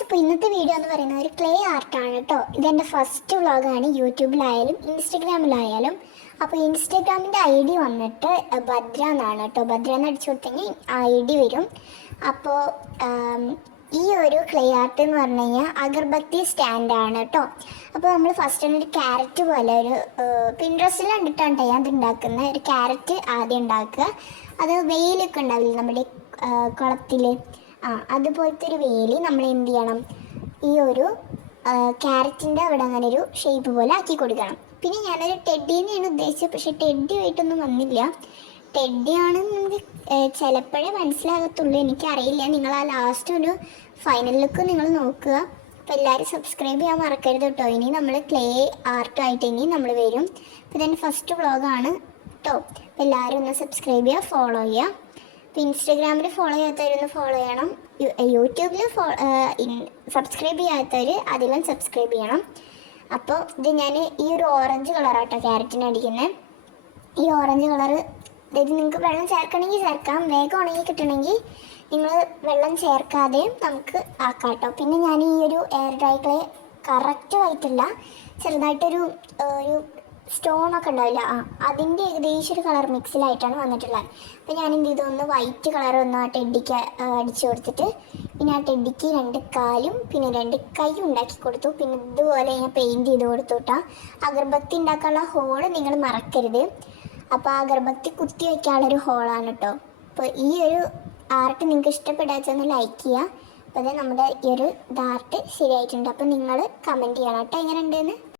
Guys, ഇപ്പോൾ ഇന്നത്തെ video എന്ന് പറയുന്നത് ഒരു ക്ലേ ആർട്ടാണ് കേട്ടോ. ഇതെൻ്റെ ഫസ്റ്റ് വ്ളോഗാണ്, യൂട്യൂബിലായാലും ഇൻസ്റ്റഗ്രാമിലായാലും. അപ്പോൾ ഇൻസ്റ്റഗ്രാമിൻ്റെ ID വന്നിട്ട് ഭദ്ര എന്നാണ് കേട്ടോ. ഭദ്ര എന്ന് അടിച്ചു കൊടുത്തെങ്കിൽ ID വരും. അപ്പോൾ ഈ ഒരു ക്ലേ ആർട്ട് എന്ന് പറഞ്ഞു കഴിഞ്ഞാൽ അഗർബത്തി സ്റ്റാൻഡാണ് കേട്ടോ. അപ്പോൾ നമ്മൾ ഫസ്റ്റ് തന്നെ ഒരു ക്യാരറ്റ് പോലെ ഒരു പിൻട്രസ്റ്റിൽ കണ്ടിട്ടാണ് ഞാൻ ഇത് ഉണ്ടാക്കുന്നത്. ഒരു ക്യാരറ്റ് ആദ്യം ഉണ്ടാക്കുക. അത് വെയിലൊക്കെ ഉണ്ടാവില്ല നമ്മുടെ കുളത്തിൽ, അതുപോലത്തെ ഒരു വേലി നമ്മൾ എന്ത് ചെയ്യണം, ഈ ഒരു ക്യാരറ്റിൻ്റെ അവിടെ അങ്ങനെ ഒരു ഷേപ്പ് പോലെ ആക്കി കൊടുക്കണം. പിന്നെ ഞാനൊരു ടെഡീനെയാണ് ഉദ്ദേശിച്ചത്, പക്ഷേ ടെഡി ആയിട്ടൊന്നും വന്നില്ല. ടെഡിയാണെന്ന് നമുക്ക് ചിലപ്പോഴേ മനസ്സിലാകത്തുള്ളൂ, എനിക്കറിയില്ല. നിങ്ങൾ ആ ലാസ്റ്റ് ഒരു ഫൈനൽ ലുക്ക് നിങ്ങൾ നോക്കുക. അപ്പോൾ എല്ലാവരും സബ്സ്ക്രൈബ് ചെയ്യാൻ മറക്കരുത് കേട്ടോ. ഇനി നമ്മൾ ക്ലേ ആർട്ടായിട്ട് ഇനി നമ്മൾ വരും. അപ്പോൾ ഇതെൻ്റെ ഫസ്റ്റ് വ്ളോഗാണ് കേട്ടോ. അപ്പോൾ എല്ലാവരും ഒന്ന് സബ്സ്ക്രൈബ് ചെയ്യുക, ഫോളോ ചെയ്യുക. ഇപ്പോൾ ഇൻസ്റ്റഗ്രാമിൽ ഫോളോ ചെയ്യാത്തവരൊന്ന് ഫോളോ ചെയ്യണം. യൂട്യൂബിൽ സബ്സ്ക്രൈബ് ചെയ്യാത്തവർ അതിലും സബ്സ്ക്രൈബ് ചെയ്യണം. അപ്പോൾ ഇത് ഞാൻ ഈ ഒരു ഓറഞ്ച് കളറാട്ടോ ക്യാരറ്റിന് അടിക്കുന്നത്. ഈ ഓറഞ്ച് കളറ്, അതായത് നിങ്ങൾക്ക് വെള്ളം ചേർക്കണമെങ്കിൽ ചേർക്കാം, വേഗം ഉണങ്ങി കിട്ടണമെങ്കിൽ നിങ്ങൾ വെള്ളം ചേർക്കാതെയും നമുക്ക് ആക്കാം കേട്ടോ. പിന്നെ ഞാൻ ഈ ഒരു എയർ ഡ്രൈ ക്ലേ കറക്റ്റായിട്ടില്ല, ചെറുതായിട്ടൊരു ഒരു സ്റ്റോണൊക്കെ ഉണ്ടാവില്ല, അതിൻ്റെ ഏകദേശം ഒരു കളർ മിക്സിലായിട്ടാണ് വന്നിട്ടുള്ളത്. അപ്പോൾ ഞാൻ എന്ത് ചെയ്തു, ഒന്ന് വൈറ്റ് കളർ ഒന്ന് ആ ടെഡിക്ക് അടിച്ചു കൊടുത്തിട്ട് പിന്നെ ആ ടെഡിക്ക് 2 കാലും പിന്നെ 2 കൈയും ഉണ്ടാക്കി കൊടുത്തു. പിന്നെ ഇതുപോലെ ഞാൻ പെയിൻറ്റ് ചെയ്ത് കൊടുത്തു കേട്ടോ. അഗർബത്തി ഉണ്ടാക്കാനുള്ള ഹോള് നിങ്ങൾ മറക്കരുത്. അപ്പോൾ അഗർബത്തി കുത്തി വയ്ക്കാനുള്ളൊരു ഹോളാണ് കേട്ടോ. അപ്പോൾ ഈ ഒരു ആർട്ട് നിങ്ങൾക്ക് ഇഷ്ടപ്പെടാച്ചൊന്ന് ലൈക്ക് ചെയ്യുക. അപ്പോൾ അത് നമ്മുടെ ഈ ഒരു ആർട്ട് ശരിയായിട്ടുണ്ട്. അപ്പോൾ നിങ്ങൾ കമൻറ്റ് ചെയ്യണം കേട്ടോ എങ്ങനെ ഉണ്ടെന്ന്.